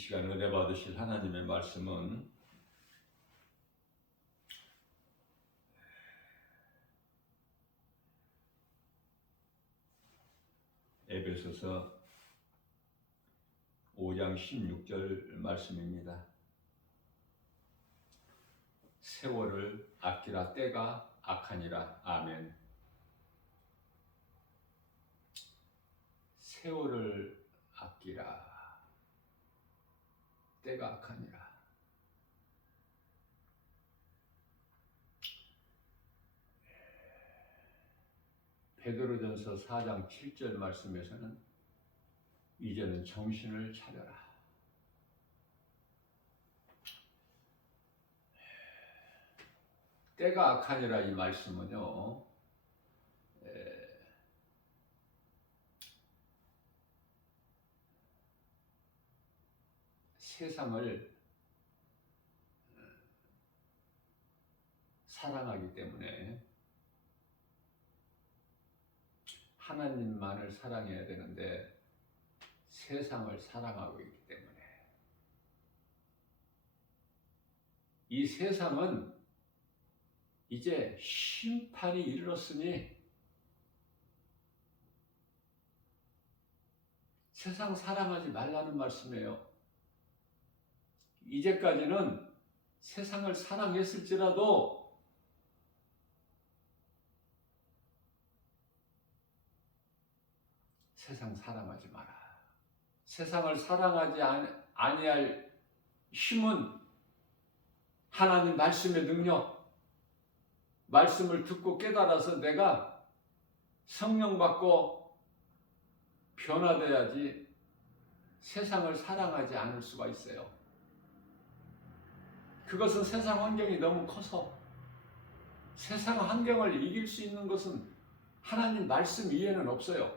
시간 은혜 받으실 하나님의 말씀은 에베소서 5장 16절 말씀입니다. 세월을 아끼라 때가 악하니라. 아멘. 세월을 아끼라 때가 악하니라. 베드로전서 4장 7절 말씀에서는 이제는 정신을 차려라. 때가 악하니라 이 말씀은요, 세상을 사랑하기 때문에 하나님만을 사랑해야 되는데 세상을 사랑하고 있기 때문에 이 세상은 이제 심판이 이르렀으니 세상 사랑하지 말라는 말씀이에요. 이제까지는 세상을 사랑했을지라도 세상 사랑하지 마라. 세상을 사랑하지 아니할 힘은 하나님 말씀의 능력, 말씀을 듣고 깨달아서 내가 성령 받고 변화돼야지 세상을 사랑하지 않을 수가 있어요. 그것은 세상 환경이 너무 커서 세상 환경을 이길 수 있는 것은 하나님 말씀 이외에는 없어요.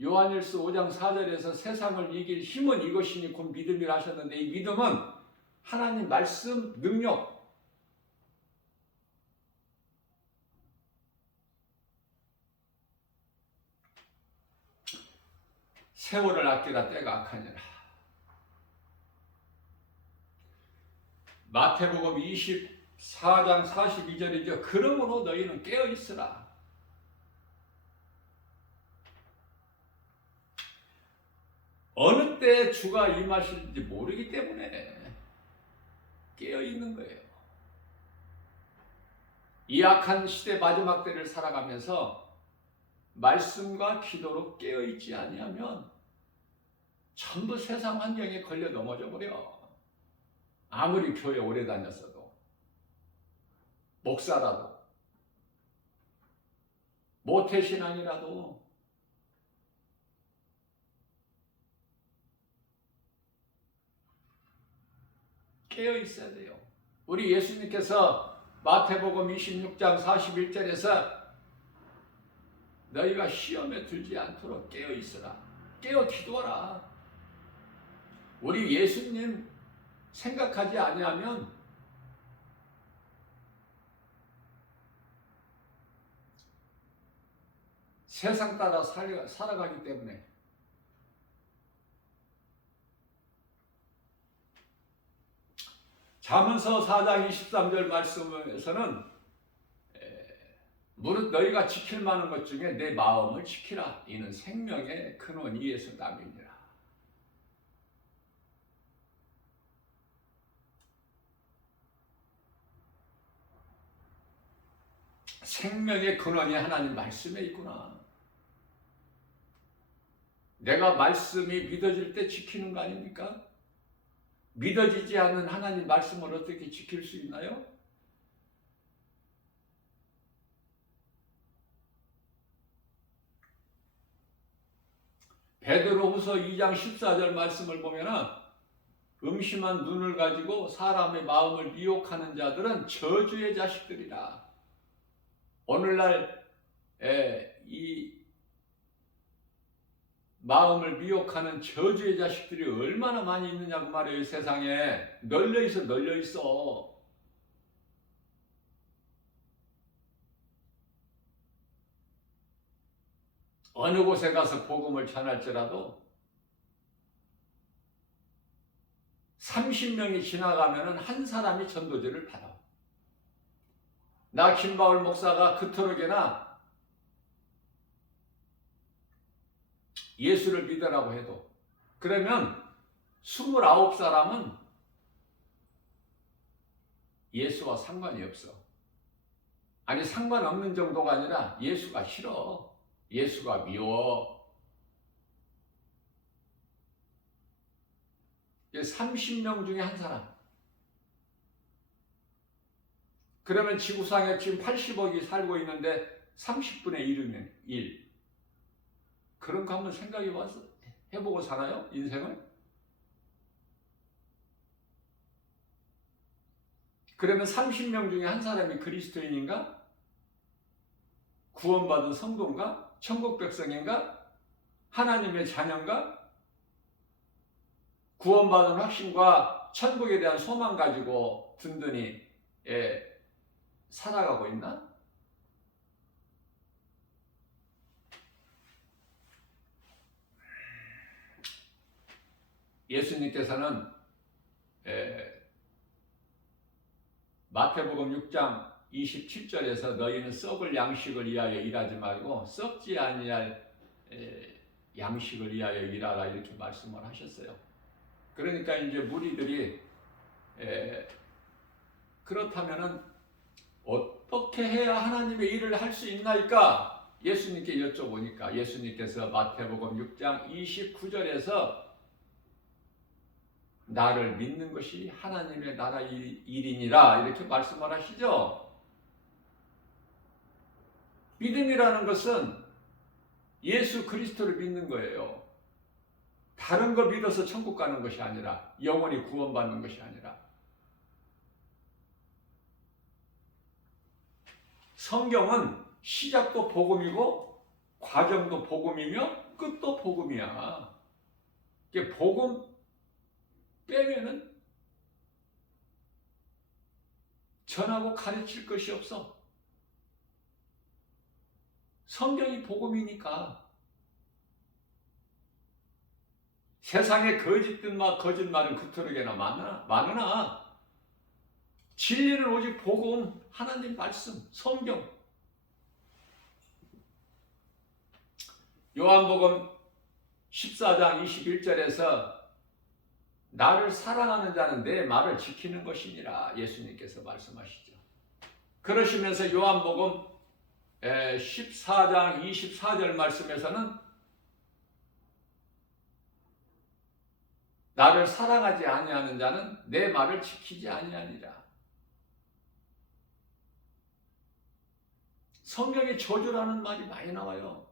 요한일서 5장 4절에서 세상을 이길 힘은 이것이니 곧 믿음이라 하셨는데 이 믿음은 하나님 말씀 능력, 세월을 아끼라 때가 악하니라. 마태복음 24장 42절이죠. 그러므로 너희는 깨어 있으라. 어느 때 주가 임하실지 모르기 때문에 깨어 있는 거예요. 이 악한 시대 마지막 때를 살아가면서 말씀과 기도로 깨어 있지 아니하면 전부 세상 환경에 걸려 넘어져 버려. 아무리 교회 오래 다녔어도, 목사라도, 모태신앙이라도 깨어 있어야 돼요. 우리 예수님께서 마태복음 26장 41절에서 너희가 시험에 들지 않도록 깨어 있으라. 깨어 기도하라. 우리 예수님 생각하지 아니하면 세상 따라 살아가기 때문에 잠언서 4장 23절 말씀에서는 무릇 너희가 지킬 만한 것 중에 내 마음을 지키라. 이는 생명의 근원 이에서 남이니라. 생명의 근원이 하나님 말씀에 있구나. 내가 말씀이 믿어질 때 지키는 거 아닙니까? 믿어지지 않는 하나님 말씀을 어떻게 지킬 수 있나요? 베드로후서 2장 14절 말씀을 보면은 음심한 눈을 가지고 사람의 마음을 미혹하는 자들은 저주의 자식들이라. 오늘날 이 마음을 미혹하는 저주의 자식들이 얼마나 많이 있느냐고 말이에요. 세상에 널려 있어. 어느 곳에 가서 복음을 전할지라도 30명이 지나가면 한 사람이 전도제를 받아. 나 김바울 목사가 그토록이나 예수를 믿으라고 해도 그러면 29사람은 예수와 상관이 없어. 아니 상관없는 정도가 아니라 예수가 싫어. 예수가 미워. 30명 중에 한 사람. 그러면 지구상에 지금 80억이 살고 있는데 30분의 1이면 1. 그런 거 한번 해보고 살아요? 인생을? 그러면 30명 중에 한 사람이 그리스도인인가? 구원받은 성도인가? 천국 백성인가? 하나님의 자녀인가? 구원받은 확신과 천국에 대한 소망 가지고 든든히 살아가고 있나? 예수님께서는 마태복음 6장 27절에서 너희는 썩을 양식을 위하여 일하지 말고 썩지 아니할 양식을 위하여 일하라 이렇게 말씀을 하셨어요. 그러니까 이제 무리들이 그렇다면은 어떻게 해야 하나님의 일을 할 수 있나이까 예수님께 여쭤보니까 예수님께서 마태복음 6장 29절에서 나를 믿는 것이 하나님의 나라 일이니라 이렇게 말씀을 하시죠. 믿음이라는 것은 예수 그리스도를 믿는 거예요. 다른 거 믿어서 천국 가는 것이 아니라 영원히 구원받는 것이 아니라 성경은 시작도 복음이고 과정도 복음이며 끝도 복음이야. 이게 복음 빼면은 전하고 가르칠 것이 없어. 성경이 복음이니까. 세상에 거짓말은 그토록이나 많으나 진리는 오직 복음, 하나님 말씀, 성경. 요한복음 14장 21절에서 나를 사랑하는 자는 내 말을 지키는 것이니라 예수님께서 말씀하시죠. 그러시면서 요한복음 14장 24절 말씀에서는 나를 사랑하지 아니하는 자는 내 말을 지키지 아니하니라. 성경에 저주라는 말이 많이 나와요.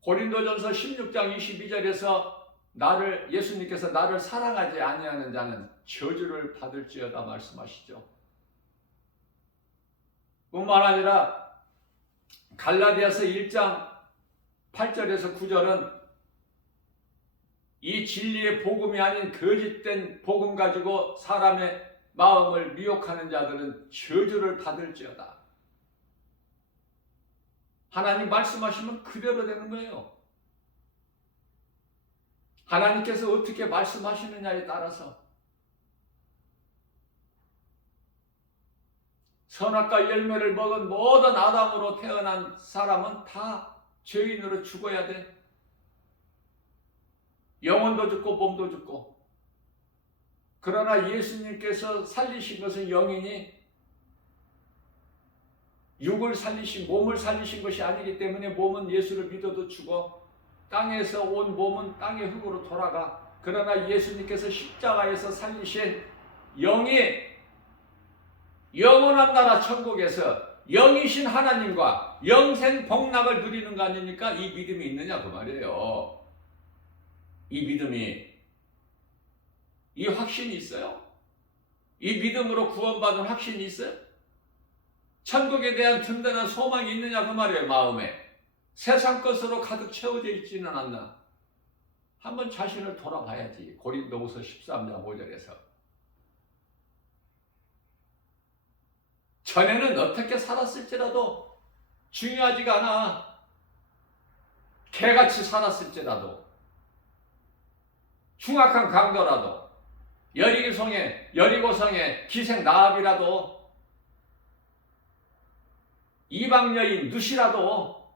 고린도전서 16장 22절에서 예수님께서 나를 사랑하지 아니하는 자는 저주를 받을지어다 말씀하시죠. 뿐만 아니라 갈라디아서 1장 8절에서 9절은 이 진리의 복음이 아닌 거짓된 복음 가지고 사람의 마음을 미혹하는 자들은 저주를 받을지어다. 하나님 말씀하시면 그대로 되는 거예요. 하나님께서 어떻게 말씀하시느냐에 따라서 선악과 열매를 먹은 모든 아담으로 태어난 사람은 다 죄인으로 죽어야 돼. 영혼도 죽고 몸도 죽고. 그러나 예수님께서 살리신 것은 영이니 육을 살리신, 몸을 살리신 것이 아니기 때문에 몸은 예수를 믿어도 죽어. 땅에서 온 몸은 땅의 흙으로 돌아가. 그러나 예수님께서 십자가에서 살리신 영이 영원한 나라 천국에서 영이신 하나님과 영생 복락을 누리는 거 아닙니까? 이 믿음이 있느냐 그 말이에요. 이 믿음이, 이 확신이 있어요? 이 믿음으로 구원받은 확신이 있어요? 천국에 대한 든든한 소망이 있느냐 그 말이에요. 마음에 세상 것으로 가득 채워져 있지는 않나. 한번 자신을 돌아봐야지. 고린도후서 13장 5절에서 전에는 어떻게 살았을지라도 중요하지가 않아. 개같이 살았을지라도, 흉악한 강도라도, 여리고성의 기생 나합이라도, 이방 여인 누시라도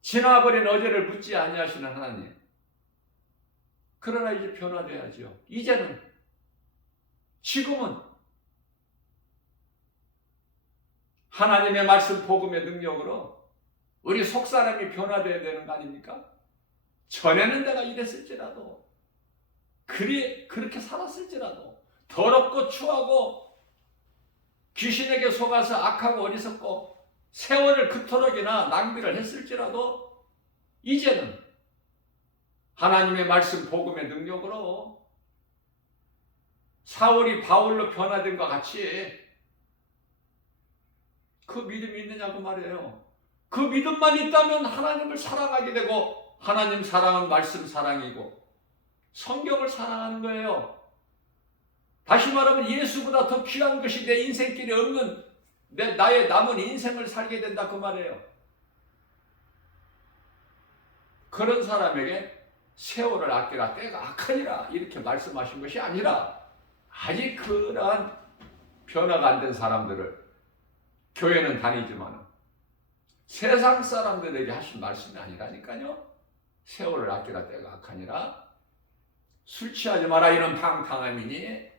지나버린 어제를 묻지 아니하시는 하나님. 그러나 이제 변화돼야죠. 이제는, 지금은 하나님의 말씀 복음의 능력으로 우리 속사람이 변화돼야 되는 거 아닙니까? 전에는 내가 이랬을지라도, 그렇게 살았을지라도, 더럽고 추하고 귀신에게 속아서 악하고 어리석고 세월을 그토록이나 낭비를 했을지라도, 이제는 하나님의 말씀 복음의 능력으로 사울이 바울로 변화된 것 같이 그 믿음이 있느냐고 말이에요. 그 믿음만 있다면 하나님을 사랑하게 되고, 하나님 사랑은 말씀 사랑이고 성경을 사랑하는 거예요. 다시 말하면 예수보다 더 귀한 것이 내 인생길에 없는 나의 남은 인생을 살게 된다 그 말이에요. 그런 사람에게 세월을 아끼라 때가 악하니라 이렇게 말씀하신 것이 아니라, 아직 그러한 변화가 안 된 사람들을 교회는 다니지만 세상 사람들에게 하신 말씀이 아니라니까요. 세월을 아끼라 때가 악하니라, 술 취하지 마라 이런 방탕함이니,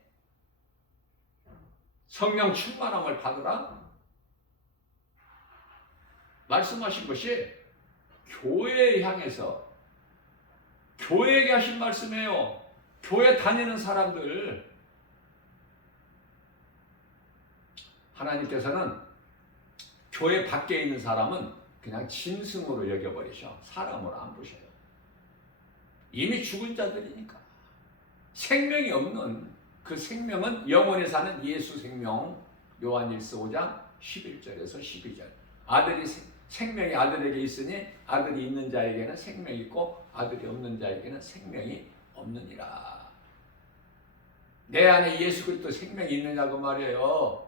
성령 충만함을 받으라 말씀하신 것이 교회에 향해서 교회에게 하신 말씀이에요. 교회 다니는 사람들, 하나님께서는 교회 밖에 있는 사람은 그냥 짐승으로 여겨버리셔. 사람으로 안 보셔요. 이미 죽은 자들이니까. 생명이 없는 그 생명은 영원히 사는 예수 생명, 요한일서 5장 11절에서 12절. 생명이 아들에게 있으니 아들이 있는 자에게는 생명이 있고 아들이 없는 자에게는 생명이 없느니라. 내 안에 예수 그리스도 생명이 있느냐고 말이에요.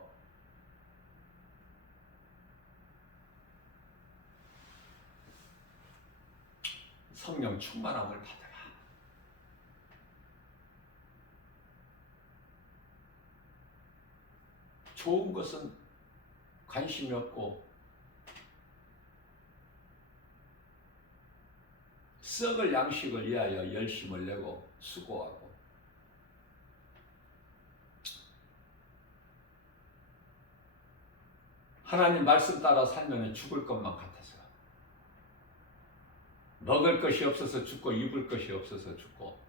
성령 충만함을 받으라. 좋은 것은 관심이 없고 썩을 양식을 위하여 열심을 내고 수고하고, 하나님 말씀 따라 살면 죽을 것만 같아서, 먹을 것이 없어서 죽고 입을 것이 없어서 죽고,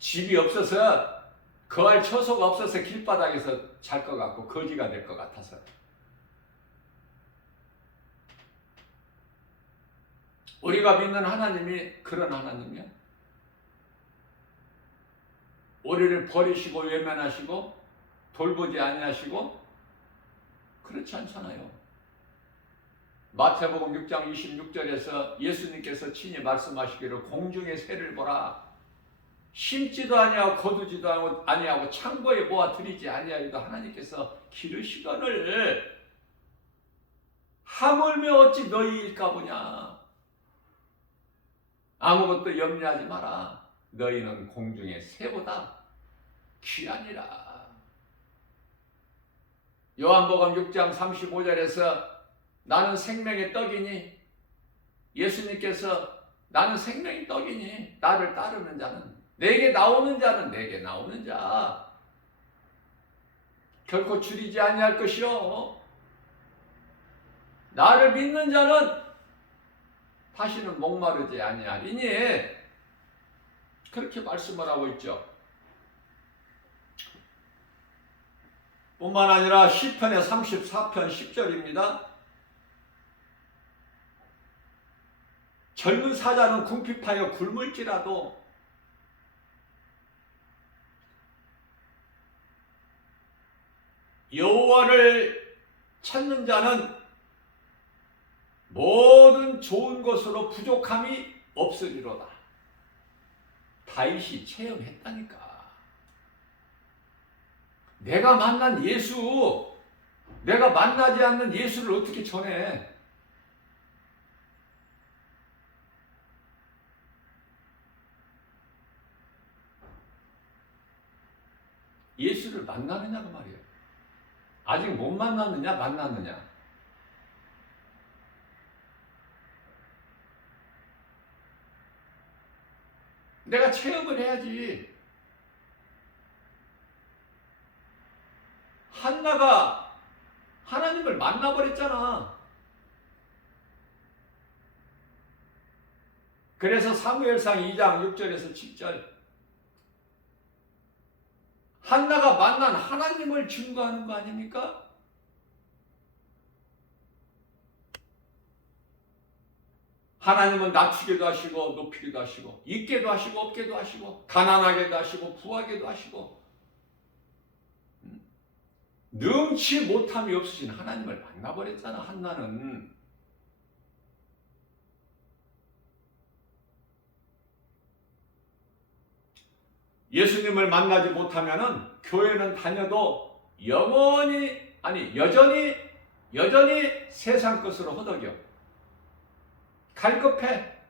집이 없어서 거할 처소가 없어서 길바닥에서 잘 것 같고 거지가 될 것 같아서, 우리가 믿는 하나님이 그런 하나님이야? 우리를 버리시고 외면하시고 돌보지 아니하시고 그렇지 않잖아요. 마태복음 6장 26절에서 예수님께서 친히 말씀하시기를 공중의 새를 보라. 심지도 아니하고 거두지도 아니하고 창고에 모아 들이지 아니하여도 하나님께서 기르시거늘 하물며 어찌 너희 일까 보냐. 아무것도 염려하지 마라. 너희는 공중의 새보다 귀하니라. 요한복음 6장 35절에서 나는 생명의 떡이니, 예수님께서 나는 생명의 떡이니 나를 따르는 자는, 내게 나오는 자는 내게 나오는 자 결코 줄이지 아니할 것이요, 나를 믿는 자는 다시는 목마르지 아니하리니, 그렇게 말씀을 하고 있죠. 뿐만 아니라 시편의 34편 10절입니다. 젊은 사자는 궁핍하여 굶을지라도 여호와를 찾는 자는 모든 좋은 것으로 부족함이 없으리로다. 다윗이 체험했다니까. 내가 만난 예수, 내가 만나지 않는 예수를 어떻게 전해? 예수를 만나느냐고 말이에요. 아직 못 만났느냐, 만났느냐. 내가 체험을 해야지. 한나가 하나님을 만나버렸잖아. 그래서 사무엘상 2장 6절에서 7절 한나가 만난 하나님을 증거하는 거 아닙니까? 하나님은 낮추기도 하시고 높이기도 하시고 있게도 하시고 없게도 하시고 가난하게도 하시고 부하게도 하시고 능치 못함이 없으신 하나님을 만나버렸잖아. 한나는. 예수님을 만나지 못하면은 교회는 다녀도 여전히 세상 것으로 허덕여 갈급해.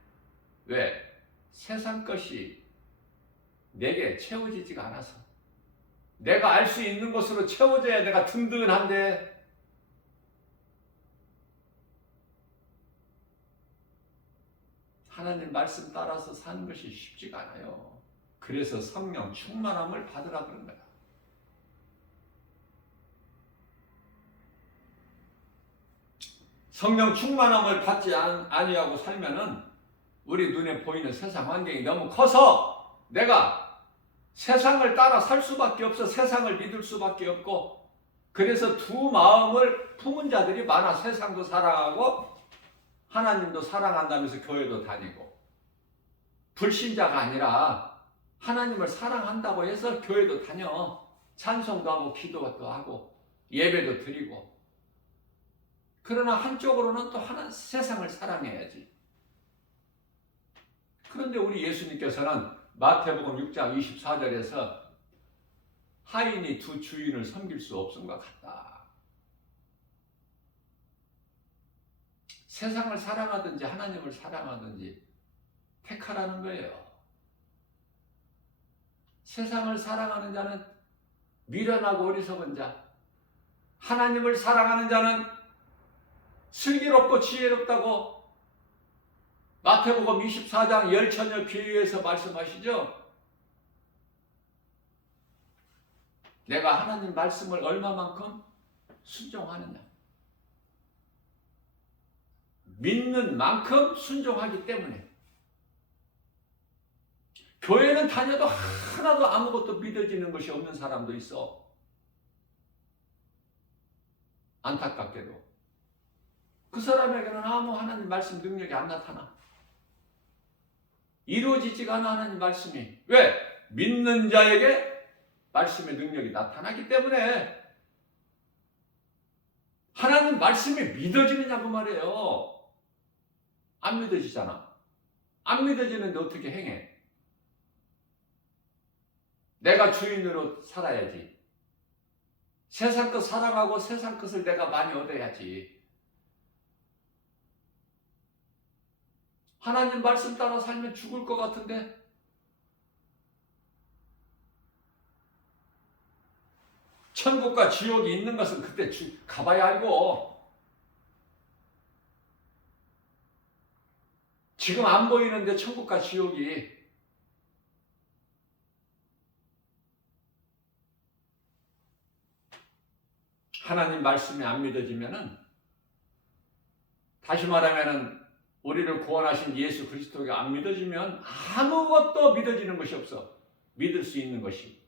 왜? 세상 것이 내게 채워지지가 않아서. 내가 알 수 있는 것으로 채워져야 내가 든든한데 하나님 말씀 따라서 사는 것이 쉽지가 않아요. 그래서 성령 충만함을 받으라 그런 거야. 성령 충만함을 받지 아니하고 살면은 우리 눈에 보이는 세상 환경이 너무 커서 내가 세상을 따라 살 수밖에 없어. 세상을 믿을 수밖에 없고. 그래서 두 마음을 품은 자들이 많아. 세상도 사랑하고 하나님도 사랑한다면서 교회도 다니고. 불신자가 아니라 하나님을 사랑한다고 해서 교회도 다녀. 찬송도 하고 기도도 하고 예배도 드리고. 그러나 한쪽으로는 또 세상을 사랑해야지. 그런데 우리 예수님께서는 마태복음 6장 24절에서 하인이 두 주인을 섬길 수 없은 것 같다. 세상을 사랑하든지 하나님을 사랑하든지 택하라는 거예요. 세상을 사랑하는 자는 미련하고 어리석은 자, 하나님을 사랑하는 자는 슬기롭고 지혜롭다고 마태복음 24장 열처녀 비유에서 말씀하시죠. 내가 하나님 말씀을 얼마만큼 순종하느냐. 믿는 만큼 순종하기 때문에. 교회는 다녀도 하나도 아무것도 믿어지는 것이 없는 사람도 있어. 안타깝게도. 그 사람에게는 아무 하나님 말씀 능력이 안 나타나. 이루어지지가 않아. 하나님 말씀이. 왜? 믿는 자에게 말씀의 능력이 나타나기 때문에. 하나님 말씀이 믿어지느냐고 말이에요. 안 믿어지잖아. 안 믿어지는데 어떻게 행해? 내가 주인으로 살아야지. 세상 것 사랑하고 세상 것을 내가 많이 얻어야지. 하나님 말씀 따라 살면 죽을 것 같은데 천국과 지옥이 있는 것은 그때 가봐야 알고 지금 안 보이는데 천국과 지옥이 하나님 말씀이 안 믿어지면은 다시 말하면은 우리를 구원하신 예수 그리스도가 안 믿어지면 아무것도 믿어지는 것이 없어. 믿을 수 있는 것이.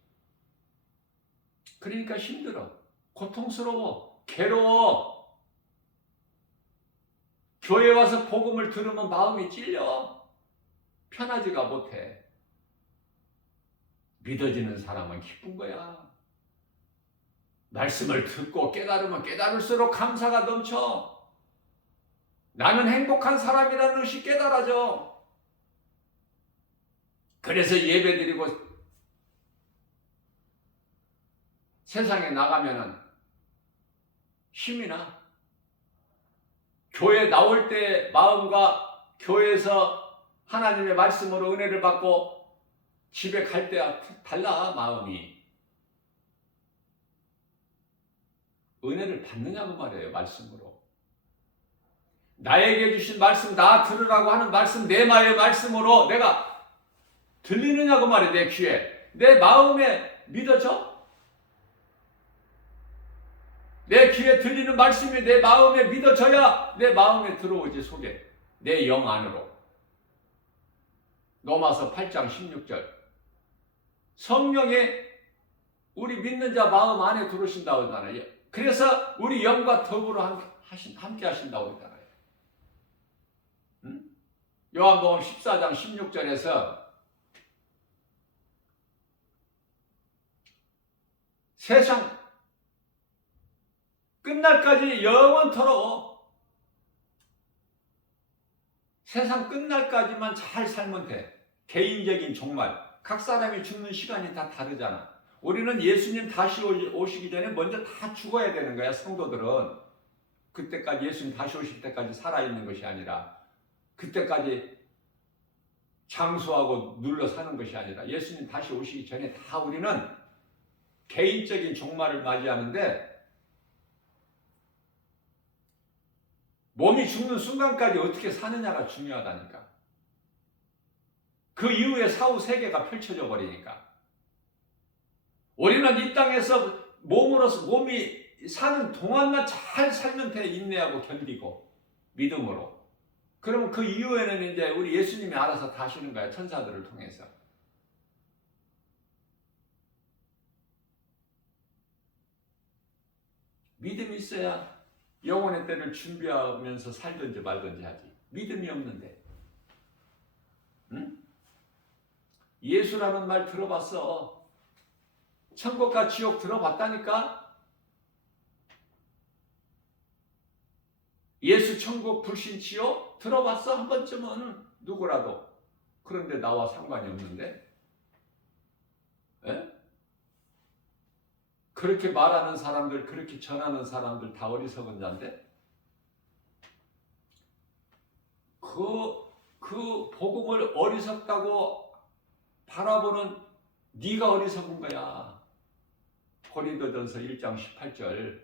그러니까 힘들어. 고통스러워. 괴로워. 교회 와서 복음을 들으면 마음이 찔려. 편하지가 못해. 믿어지는 사람은 기쁜 거야. 말씀을 듣고 깨달으면 깨달을수록 감사가 넘쳐. 나는 행복한 사람이라는 것이 깨달아져. 그래서 예배드리고 세상에 나가면은 힘이 나. 교회 나올 때 마음과 교회에서 하나님의 말씀으로 은혜를 받고 집에 갈 때와 달라, 마음이. 은혜를 받느냐고 말이에요, 말씀으로. 나에게 주신 말씀, 나 들으라고 하는 말씀, 내 마의 말씀으로 내가 들리느냐고 말이에요, 내 귀에. 내 마음에 믿어져? 내 귀에 들리는 말씀이 내 마음에 믿어져야 내 마음에 들어오지, 속에. 내 영 안으로. 로마서 8장 16절. 성령이 우리 믿는 자 마음 안에 들어오신다고 하잖아요. 그래서 우리 영과 더불어 함께 하신다고 했잖아요. 응? 요한복음 14장 16절에서 세상 끝날까지 영원토록 세상 끝날까지만 잘 살면 돼. 개인적인 종말. 각 사람이 죽는 시간이 다 다르잖아. 우리는 예수님 다시 오시기 전에 먼저 다 죽어야 되는 거야, 성도들은. 그때까지 예수님 다시 오실 때까지 살아있는 것이 아니라 그때까지 장수하고 눌러 사는 것이 아니라 예수님 다시 오시기 전에 다 우리는 개인적인 종말을 맞이하는데 몸이 죽는 순간까지 어떻게 사느냐가 중요하다니까. 그 이후에 사후 세계가 펼쳐져 버리니까. 우리는 이 땅에서 몸이 사는 동안만 잘 살면 돼. 인내하고 견디고 믿음으로. 그러면 그 이후에는 이제 우리 예수님이 알아서 다 하시는 거야. 천사들을 통해서. 믿음이 있어야 영혼의 때를 준비하면서 살든지 말든지 하지. 믿음이 없는데. 응? 예수라는 말 들어봤어. 천국과 지옥 들어봤다니까? 예수 천국 불신 지옥 들어봤어? 한 번쯤은 누구라도. 그런데 나와 상관이 없는데? 에? 그렇게 말하는 사람들, 그렇게 전하는 사람들 다 어리석은 자인데? 그 복음을 어리석다고 바라보는 네가 어리석은 거야. 고린도전서 1장 18절.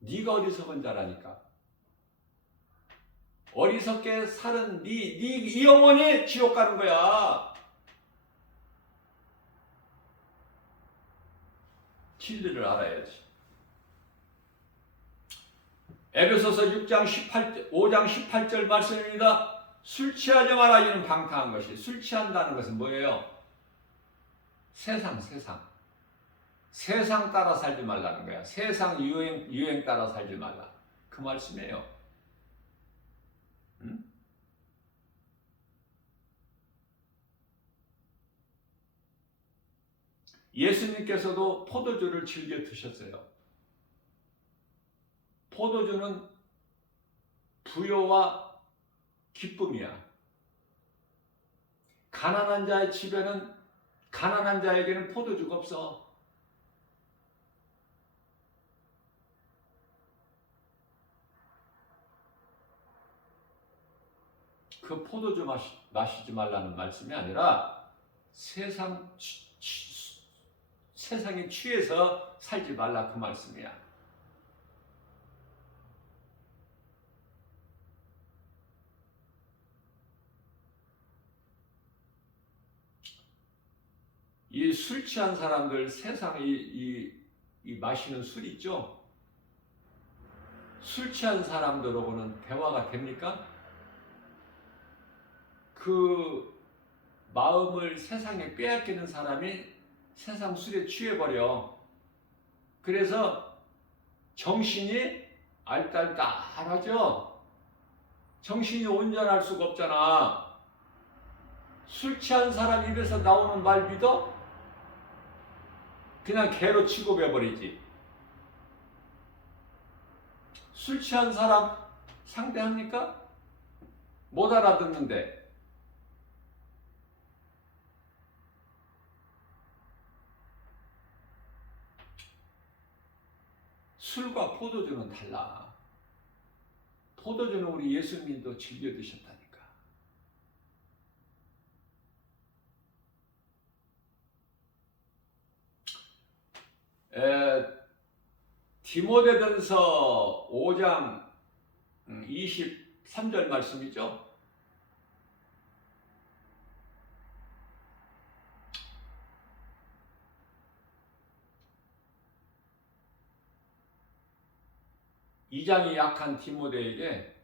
네가 어리석은 자라니까. 어리석게 사는 이 영혼이 지옥 가는 거야. 진리를 알아야지. 에베소서 5장 18절 말씀입니다. 술 취하지 마라. 이는 방탕한 것이. 술 취한다는 것은 뭐예요? 세상. 세상 따라 살지 말라는 거야. 세상 유행 따라 살지 말라. 그 말씀이에요. 응? 예수님께서도 포도주를 즐겨 드셨어요. 포도주는 부요와 기쁨이야. 가난한 자의 집에는, 가난한 자에게는 포도주가 없어. 그 포도주 마시지 말라는 말씀이 아니라 세상에 취해서 살지 말라, 그 말씀이야. 이 술 취한 사람들, 세상에 이 마시는 술 있죠? 술 취한 사람들하고는 대화가 됩니까? 그 마음을 세상에 빼앗기는 사람이 세상 술에 취해버려. 그래서 정신이 알딸딸하죠? 정신이 온전할 수가 없잖아. 술 취한 사람 입에서 나오는 말 믿어? 그냥 개로 취급해버리지. 술 취한 사람 상대합니까? 못 알아듣는데. 술과 포도주는 달라. 포도주는 우리 예수님도 즐겨 드셨다니까. 디모데전서 5장 23절 말씀이죠. 이 장이 약한 디모데에게,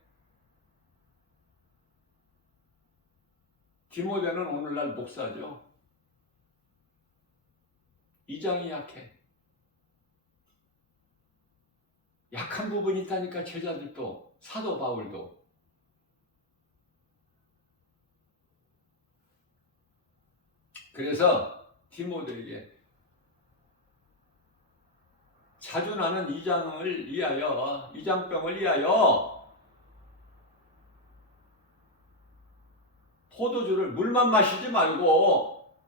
디모데는 오늘날 목사죠. 이 장이 약해. 약한 부분이 있다니까, 제자들도, 사도 바울도. 그래서 디모데에게 자주 나는 이장을 위하여, 이장병을 위하여 포도주를, 물만 마시지 말고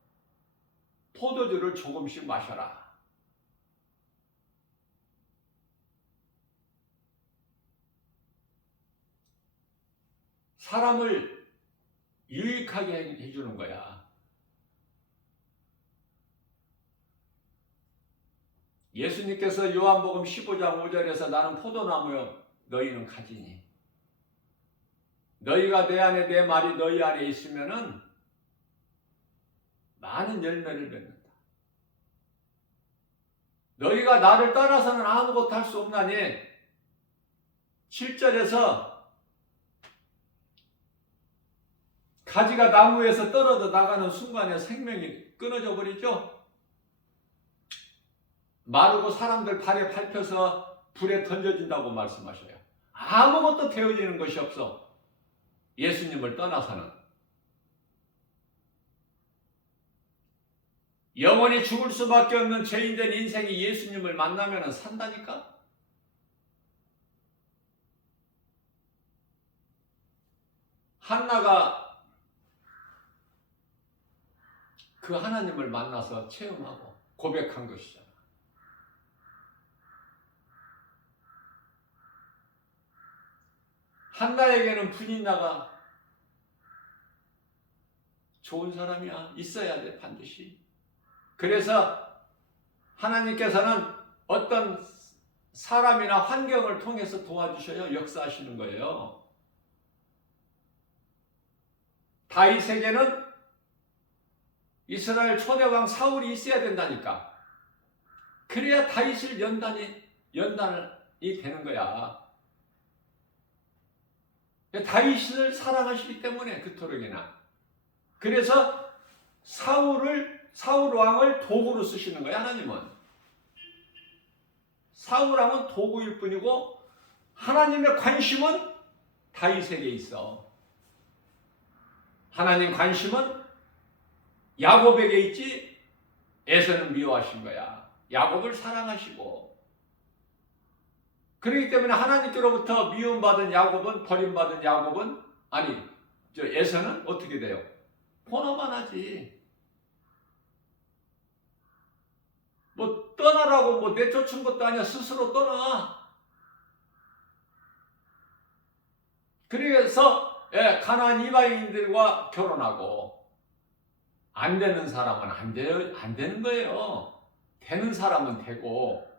포도주를 조금씩 마셔라. 사람을 유익하게 해주는 거야. 예수님께서 요한복음 15장 5절에서 나는 포도나무요 너희는 가지니, 너희가 내 안에 내 말이 너희 안에 있으면은 많은 열매를 맺는다. 너희가 나를 따라서는 아무것도 할 수 없나니, 7절에서 가지가 나무에서 떨어져 나가는 순간에 생명이 끊어져 버리죠. 마르고 사람들 발에 밟혀서 불에 던져진다고 말씀하셔요. 아무것도 되어지는 것이 없어. 예수님을 떠나서는. 영원히 죽을 수밖에 없는 죄인된 인생이 예수님을 만나면 산다니까? 한나가 그 하나님을 만나서 체험하고 고백한 것이잖아. 한나에게는 분인나가 좋은 사람이야. 있어야 돼, 반드시. 그래서 하나님께서는 어떤 사람이나 환경을 통해서 도와주셔요. 역사하시는 거예요. 다윗에게는 이스라엘 초대왕 사울이 있어야 된다니까. 그래야 다윗을 연단이 되는 거야. 다윗을 사랑하시기 때문에 그토록이나. 그래서 사울 왕을 도구로 쓰시는 거야, 하나님은. 사울 왕은 도구일 뿐이고 하나님의 관심은 다윗에게 있어. 하나님 관심은 야곱에게 있지, 에서는 미워하신 거야. 야곱을 사랑하시고. 그렇기 때문에 하나님께로부터 미움받은 야곱은, 버림받은 야곱은, 에서는 어떻게 돼요? 포너만 하지. 뭐 떠나라고 뭐 내쫓은 것도 아니야. 스스로 떠나. 그래서 가나안 이방인들과 결혼하고, 안 되는 사람은 안 되는 거예요. 되는 사람은 되고.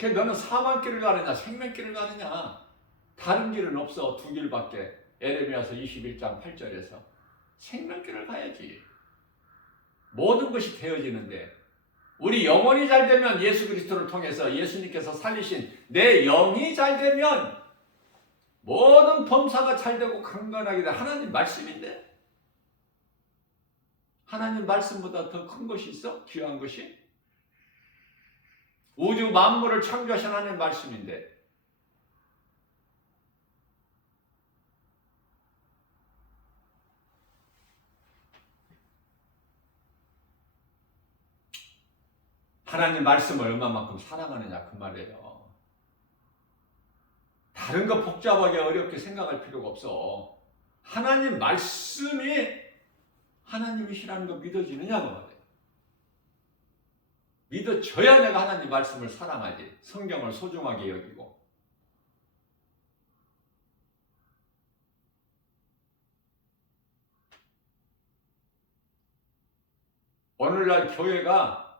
너는 사망길을 가느냐 생명길을 가느냐, 다른 길은 없어. 두 길밖에. 에레미야서 21장 8절에서 생명길을 가야지. 모든 것이 되어지는데, 우리 영혼이 잘 되면, 예수 그리스도를 통해서 예수님께서 살리신 내 영이 잘 되면 모든 범사가 잘 되고 강건하게 돼. 하나님 말씀인데, 하나님 말씀보다 더 큰 것이 있어? 귀한 것이? 우주 만물을 창조하신 하나님 말씀인데, 하나님 말씀을 얼마만큼 사랑하느냐, 그 말이에요. 다른 거 복잡하게 어렵게 생각할 필요가 없어. 하나님 말씀이 하나님이시라는 거 믿어지느냐, 그 말이에요. 믿어줘야 내가 하나님 말씀을 사랑하지. 성경을 소중하게 여기고. 오늘날 교회가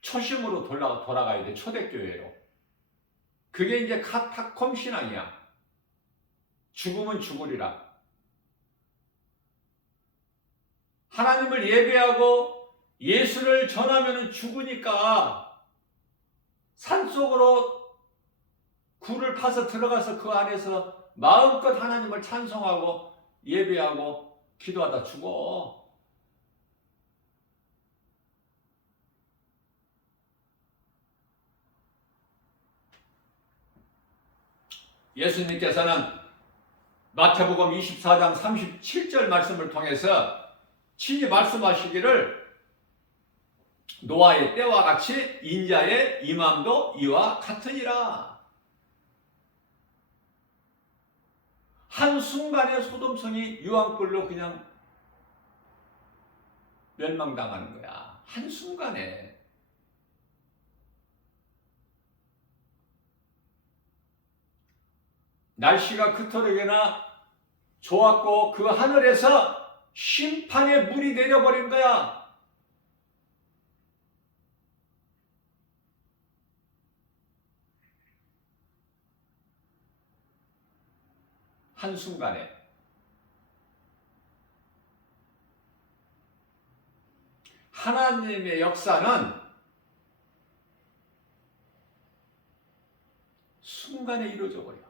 초심으로 돌아가야 돼. 초대교회로. 그게 이제 카타콤 신앙이야. 죽으면 죽으리라. 하나님을 예배하고 예수를 전하면 죽으니까 산속으로 굴을 파서 들어가서 그 안에서 마음껏 하나님을 찬송하고 예배하고 기도하다 죽어. 예수님께서는 마태복음 24장 37절 말씀을 통해서 친히 말씀하시기를 노아의 때와 같이 인자의 임함도 이와 같으니라. 한순간에 소돔성이 유황불로 그냥 멸망당하는 거야. 한순간에. 날씨가 그토록이나 좋았고 그 하늘에서 심판의 물이 내려버린 거야. 한순간에. 하나님의 역사는 순간에 이루어져 버려.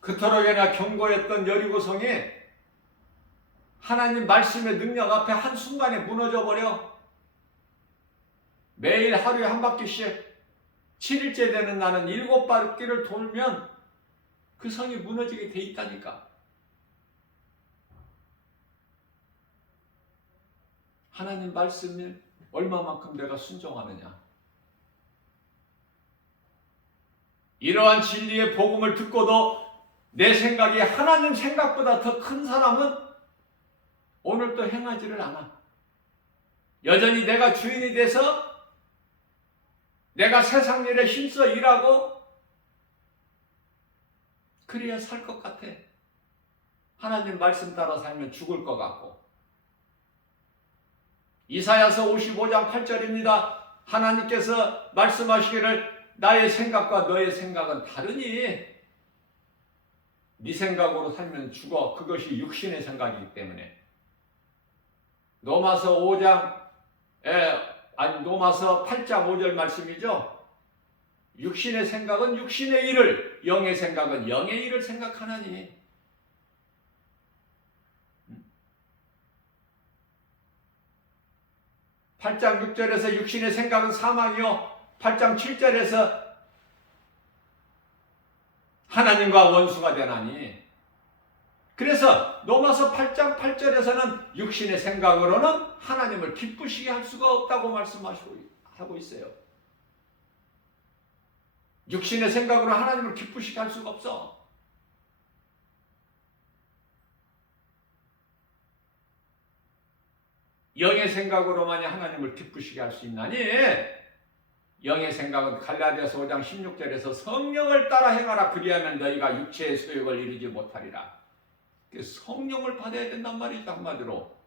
그토록이나 견고했던 여리고성이 하나님 말씀의 능력 앞에 한순간에 무너져 버려. 매일 하루에 한 바퀴씩 7일째 되는 날은 7바퀴를 돌면 그 성이 무너지게 돼 있다니까. 하나님 말씀에 얼마만큼 내가 순종하느냐. 이러한 진리의 복음을 듣고도 내 생각이 하나님 생각보다 더 큰 사람은 오늘도 행하지를 않아. 여전히 내가 주인이 돼서 내가 세상 일에 힘써 일하고 그래야 살 것 같아. 하나님 말씀 따라 살면 죽을 것 같고. 이사야서 55장 8절입니다. 하나님께서 말씀하시기를 나의 생각과 너의 생각은 다르니 네 생각으로 살면 죽어. 그것이 육신의 생각이기 때문에. 로마서 8장 5절 말씀이죠. 육신의 생각은 육신의 일을, 영의 생각은 영의 일을 생각하나니. 8장 6절에서 육신의 생각은 사망이요 8장 7절에서 하나님과 원수가 되나니. 그래서 로마서 8장 8절에서는 육신의 생각으로는 하나님을 기쁘시게 할 수가 없다고 말씀하고 있어요. 육신의 생각으로 하나님을 기쁘시게 할 수가 없어. 영의 생각으로만이 하나님을 기쁘시게 할 수 있나니. 영의 생각은 갈라디아서 5장 16절에서 성령을 따라 행하라. 그리하면 너희가 육체의 소욕을 이루지 못하리라. 성령을 받아야 된단 말이죠. 한마디로.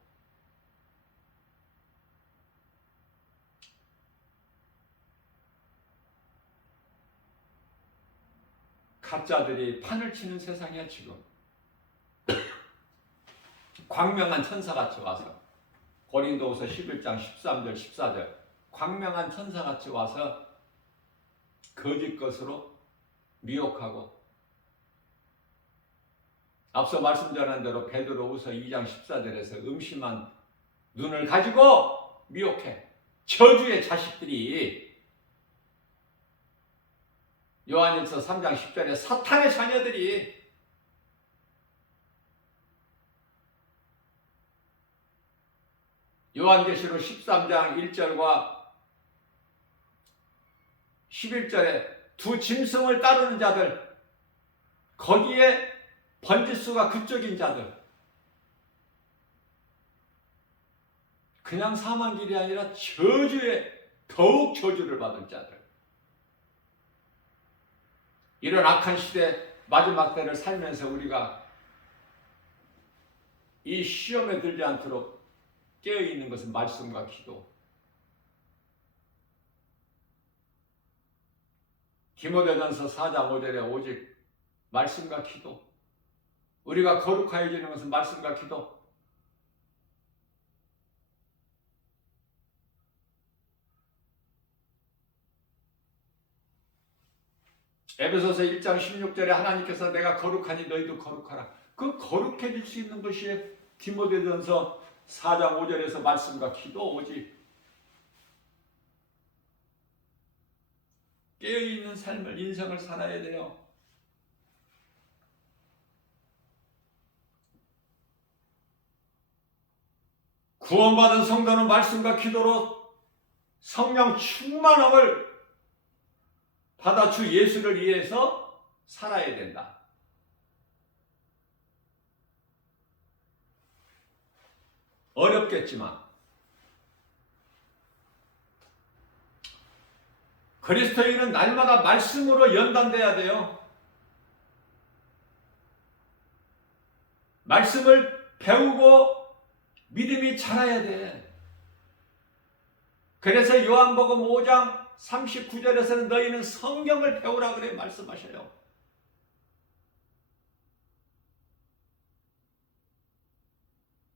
가짜들이 판을 치는 세상이야 지금. 광명한 천사같이 와서 고린도후서 11장 13절 14절 광명한 천사같이 와서 거짓 것으로 미혹하고, 앞서 말씀 전한 대로 베드로후서 2장 14절에서 음심한 눈을 가지고 미혹해. 저주의 자식들이. 요한일서 3장 10절에 사탄의 자녀들이. 요한계시록 13장 1절과 11절에 두 짐승을 따르는 자들, 거기에 번지수가 그쪽인 자들, 그냥 사망 길이 아니라 더욱 저주를 받을 자들, 이런 악한 시대 마지막 때를 살면서 우리가 이 시험에 들지 않도록 깨어있는 것은 말씀과 기도. 디모데전서 4장 5절에 오직 말씀과 기도. 우리가 거룩하여지는 것은 말씀과 기도. 에베소서 1장 16절에 하나님께서 내가 거룩하니 너희도 거룩하라. 그 거룩해질 수 있는 것이 디모데전서 4장 5절에서 말씀과 기도. 오직 깨어있는 삶을, 인생을 살아야 돼요. 구원받은 성도는 말씀과 기도로 성령 충만함을 받아 주 예수를 위해서 살아야 된다. 어렵겠지만 그리스도인은 날마다 말씀으로 연단돼야 돼요. 말씀을 배우고 믿음이 자라야 돼. 그래서 요한복음 5장 39절에서는 너희는 성경을 배우라 그래 말씀하셔요.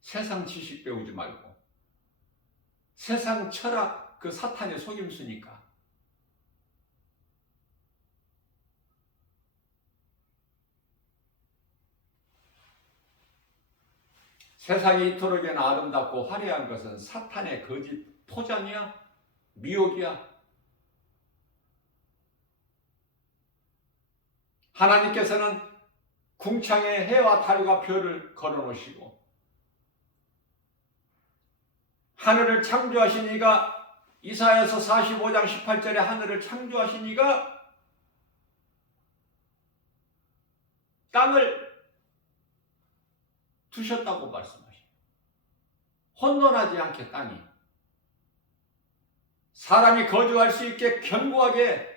세상 지식 배우지 말고, 세상 철학 그 사탄의 속임수니까. 세상이 이토록이나 아름답고 화려한 것은 사탄의 거짓 포장이야, 미혹이야. 하나님께서는 궁창에 해와 달과 별을 걸어놓으시고 하늘을 창조하신 이가, 이사야서 45장 18절에 하늘을 창조하신 이가 땅을 두셨다고 말씀하십니다. 혼돈하지 않게 땅이 사람이 거주할 수 있게 견고하게.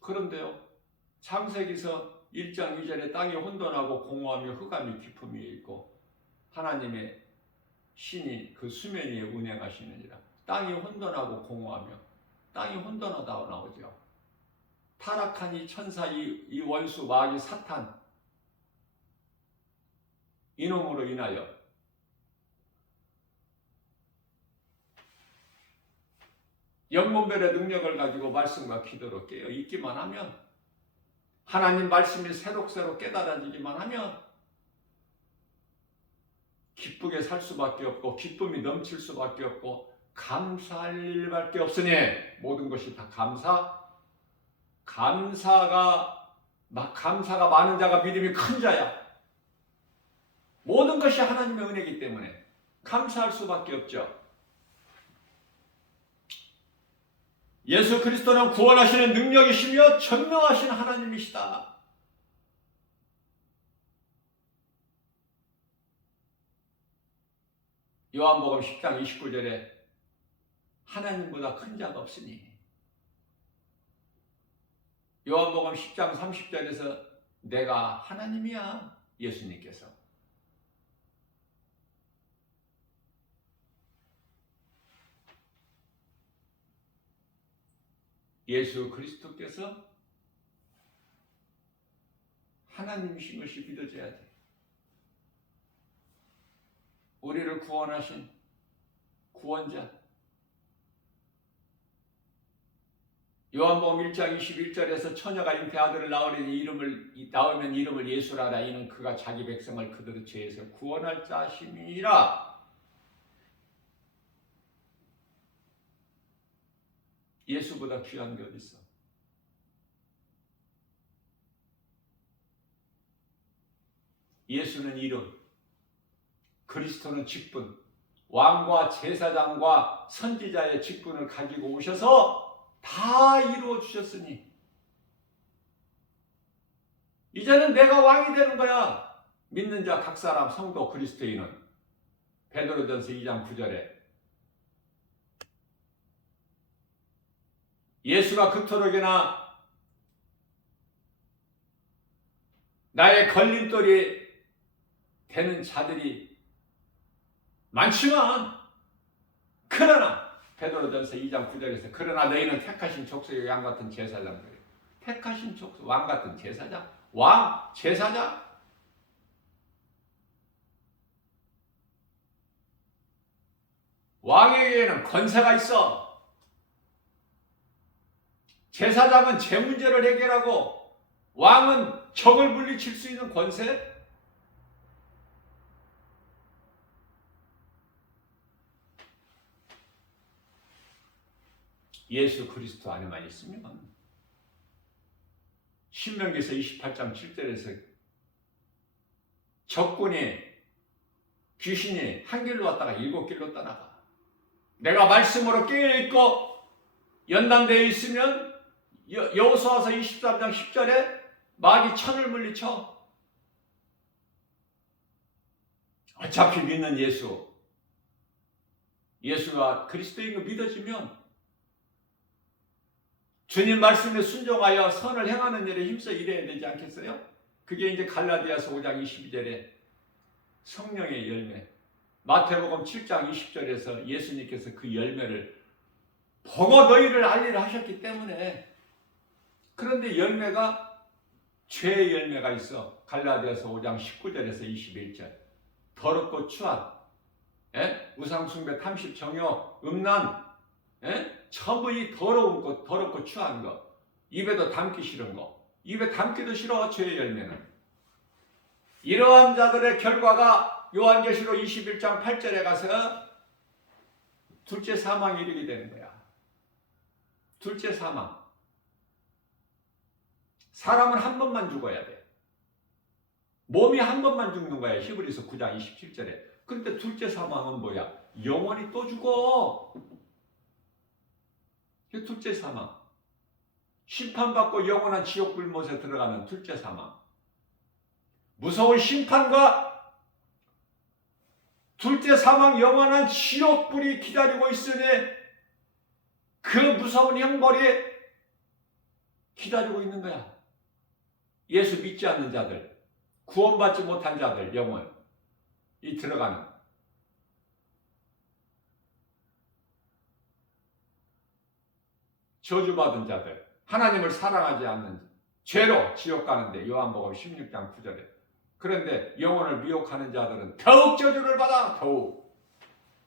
그런데요, 창세기서 1장 2절에 땅이 혼돈하고 공허하며 흑암이 깊음이 있고 하나님의 신이 그 수면 위에 운행하시느니라. 땅이 혼돈하고 공허하며, 땅이 혼돈하다고 나오죠. 타락한 이 천사, 이 원수 마귀 사탄, 이놈으로 인하여 영문별의 능력을 가지고 말씀과 기도로 깨어 있기만 하면, 하나님 말씀이 새록새록 깨달아지기만 하면 기쁘게 살 수밖에 없고 기쁨이 넘칠 수밖에 없고 감사할 일밖에 없으니 모든 것이 다 감사가 많은 자가 믿음이 큰 자야. 모든 것이 하나님의 은혜이기 때문에 감사할 수밖에 없죠. 예수 그리스도는 구원하시는 능력이시며 전능하신 하나님이시다. 요한복음 10장 29절에 하나님보다 큰 자가 없으니, 요한복음 10장 30절에서 내가 하나님이야, 예수님께서. 예수 그리스도께서 하나님이신 것이 믿어져야 돼. 우리를 구원하신 구원자. 요한복음 1장 21절에서 처녀가 잉태 아들을 낳으면 이름을 예수라 하라. 이는 그가 자기 백성을 그들의 죄에서 구원할 자심이니라. 예수보다 귀한 게 어디 있어? 예수는 이름, 그리스도는 직분, 왕과 제사장과 선지자의 직분을 가지고 오셔서 다 이루어 주셨으니 이제는 내가 왕이 되는 거야. 믿는 자 각 사람 성도 그리스도인은 베드로전서 2장 9절에 예수가 그토록이나 나의 걸림돌이 되는 자들이 많지만 그러나 베드로전서 2장 9절에서 그러나 너희는 택하신 족속의 양 같은 제사장들이에요. 택하신 족속 왕 같은 제사장, 왕 제사장. 왕에게는 권세가 있어. 제사장은 제 문제를 해결하고 왕은 적을 물리칠 수 있는 권세? 예수 그리스도 안에만 있으면 신명기서 28장 7절에서 적군이 귀신이 한 길로 왔다가 7길로 떠나가. 내가 말씀으로 깨어있고 연단되어 있으면 여호수아서 23장 10절에 마귀 천을 물리쳐. 어차피 믿는 예수가 그리스도인 거 믿어지면 주님 말씀에 순종하여 선을 행하는 일에 힘써 일해야 되지 않겠어요? 그게 이제 갈라디아서 5장 22절에 성령의 열매, 마태복음 7장 20절에서 예수님께서 그 열매를 보고 너희를 알리라 하셨기 때문에. 그런데 열매가 죄의 열매가 있어. 갈라디아서 5장 19절에서 21절 더럽고 추한 우상숭배, 탐심, 정욕, 음란, 전부 이 더러운 것, 더럽고 추한 것, 입에도 담기 싫은 것, 입에 담기도 싫어. 죄의 열매는 이러한 자들의 결과가 요한계시록 21장 8절에 가서 둘째 사망에 이르게 되는 거야. 둘째 사망. 사람은 한 번만 죽어야 돼. 몸이 한 번만 죽는 거야. 히브리서 9장 27절에. 그런데 둘째 사망은 뭐야? 영원히 또 죽어. 둘째 사망. 심판받고 영원한 지옥 불못에 들어가는 둘째 사망. 무서운 심판과 둘째 사망, 영원한 지옥불이 기다리고 있으니 그 무서운 형벌이 기다리고 있는 거야. 예수 믿지 않는 자들, 구원받지 못한 자들, 영혼이 들어가는. 저주받은 자들, 하나님을 사랑하지 않는 죄로 지옥 가는데 요한복음 16장 9절에. 그런데 영혼을 미혹하는 자들은 더욱 저주를 받아. 더욱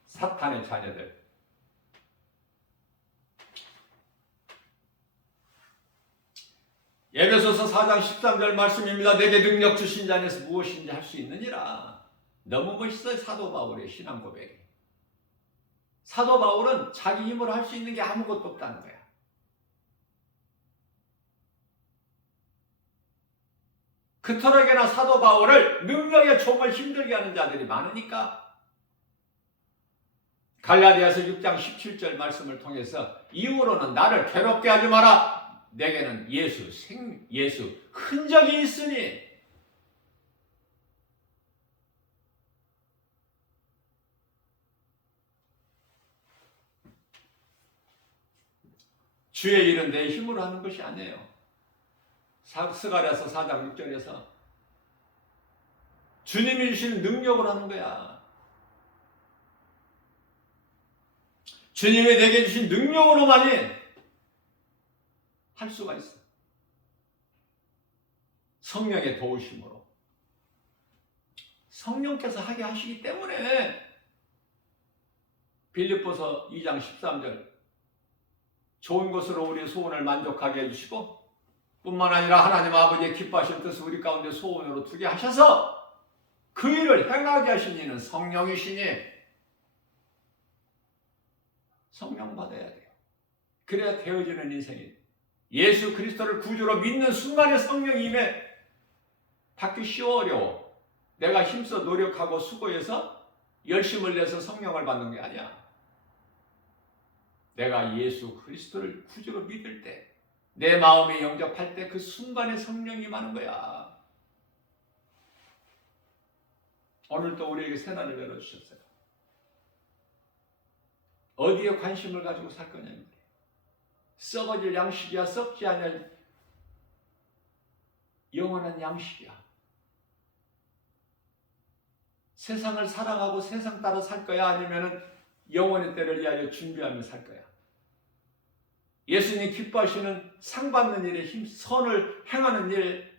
사탄의 자녀들. 에베소서 4장 13절 말씀입니다. 내게 능력 주신 자 안에서 무엇인지 할 수 있느니라. 너무 멋있어요. 사도 바울의 신앙 고백이. 사도 바울은 자기 힘으로 할 수 있는 게 아무것도 없다는 거야. 그토록이나 사도 바울을 능력의 종을 힘들게 하는 자들이 많으니까 갈라디아서 6장 17절 말씀을 통해서 이후로는 나를 괴롭게 하지 마라. 내게는 예수 흔적이 있으니. 주의 일은 내 힘으로 하는 것이 아니에요. 스가랴서 4장 6절에서 주님이 주시는 능력으로 하는 거야. 주님이 내게 주신 능력으로만이 할 수가 있어. 성령의 도우심으로. 성령께서 하게 하시기 때문에 빌립보서 2장 13절 좋은 것으로 우리의 소원을 만족하게 해주시고 뿐만 아니라 하나님 아버지의 기뻐하신 뜻을 우리 가운데 소원으로 두게 하셔서 그 일을 행하게 하신 이는 성령이시니 성령 받아야 돼요. 그래야 되어지는 인생이. 예수 그리스도를 구주로 믿는 순간에 성령이 임해. 받기 쉬워 어려워. 내가 힘써 노력하고 수고해서 열심을 내서 성령을 받는 게 아니야. 내가 예수 그리스도를 구주로 믿을 때, 내 마음에 영접할 때 그 순간에 성령이 임하는 거야. 오늘도 우리에게 새날을 열어주셨어요. 어디에 관심을 가지고 살 거냐입니다. 썩어질 양식이야, 썩지 않을 영원한 양식이야. 세상을 사랑하고 세상 따라 살 거야? 아니면 영원의 때를 위하여 준비하며 살 거야? 예수님 기뻐하시는 상 받는 일에 힘, 선을 행하는 일.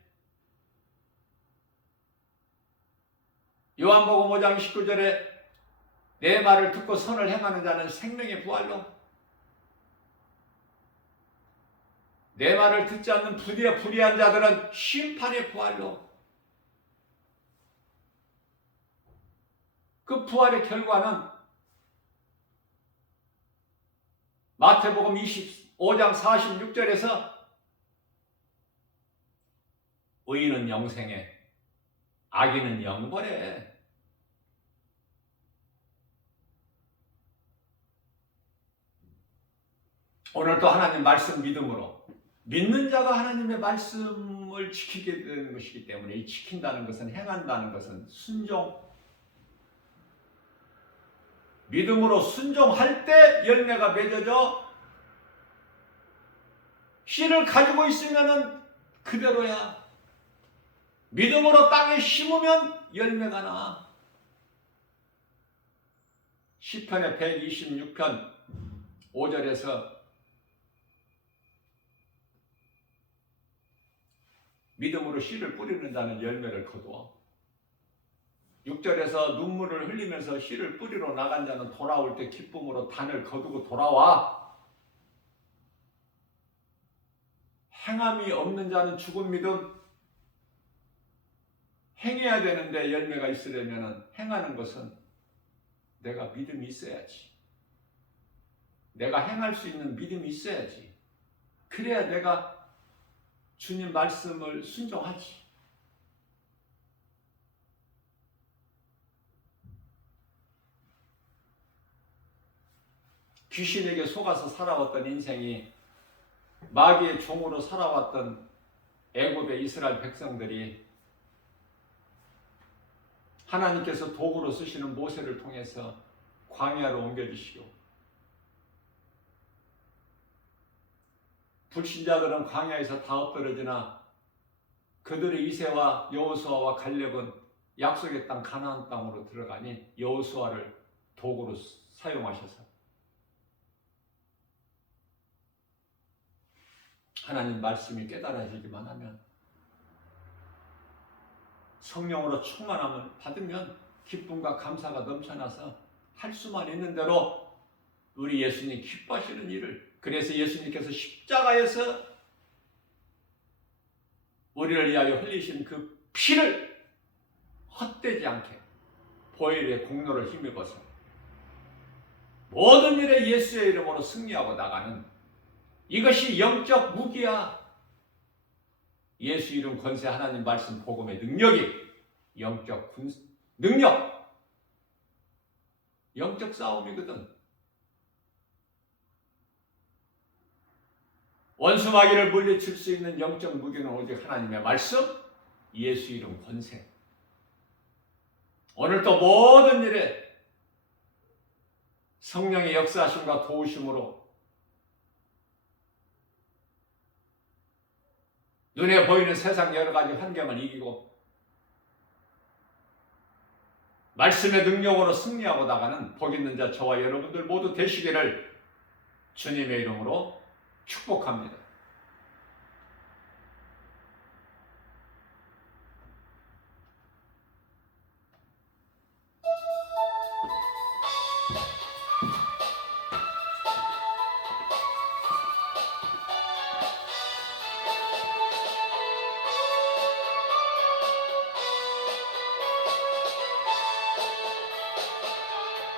요한복음 5장 19절에 내 말을 듣고 선을 행하는 자는 생명의 부활로, 내 말을 듣지 않는 불의한 자들은 심판의 부활로. 그 부활의 결과는 마태복음 25장 46절에서 의인은 영생에 악인은 영벌에. 오늘도 하나님 말씀 믿음으로 믿는 자가 하나님의 말씀을 지키게 되는 것이기 때문에, 이 지킨다는 것은, 행한다는 것은 순종, 믿음으로 순종할 때 열매가 맺어져 씨를 가지고 있으면 그대로야. 믿음으로 땅에 심으면 열매가 나. 시편의 126편 5절에서 믿음으로 씨를 뿌리는 자는 열매를 거두어. 6절에서 눈물을 흘리면서 씨를 뿌리러 나간 자는 돌아올 때 기쁨으로 단을 거두고 돌아와. 행함이 없는 자는 죽은 믿음. 행해야 되는데 열매가 있으려면 행하는 것은 내가 믿음이 있어야지. 내가 행할 수 있는 믿음이 있어야지. 그래야 내가 주님 말씀을 순종하지. 귀신에게 속아서 살아왔던 인생이, 마귀의 종으로 살아왔던 애굽의 이스라엘 백성들이 하나님께서 도구로 쓰시는 모세를 통해서 광야로 옮겨주시고, 불신자들은 광야에서 다 엎드러지나 그들의 이새와 여호수아와 갈렙은 약속의 땅 가나안 땅으로 들어가니 여호수아를 도구로 사용하셔서 하나님 말씀이 깨달아지기만 하면, 성령으로 충만함을 받으면 기쁨과 감사가 넘쳐나서 할 수만 있는 대로 우리 예수님 기뻐하시는 일을, 그래서 예수님께서 십자가에서 우리를 위하여 흘리신 그 피를 헛되지 않게 보혈의 공로를 힘입어서 모든 일에 예수의 이름으로 승리하고 나가는, 이것이 영적 무기야. 예수 이름 권세, 하나님 말씀 복음의 능력이 영적 능력, 영적 싸움이거든. 원수 마귀를 물리칠 수 있는 영적 무기는 오직 하나님의 말씀, 예수 이름 권세. 오늘도 모든 일에 성령의 역사하심과 도우심으로 눈에 보이는 세상 여러 가지 환경을 이기고 말씀의 능력으로 승리하고 나가는 복 있는 자 저와 여러분들 모두 되시기를 주님의 이름으로 축복합니다.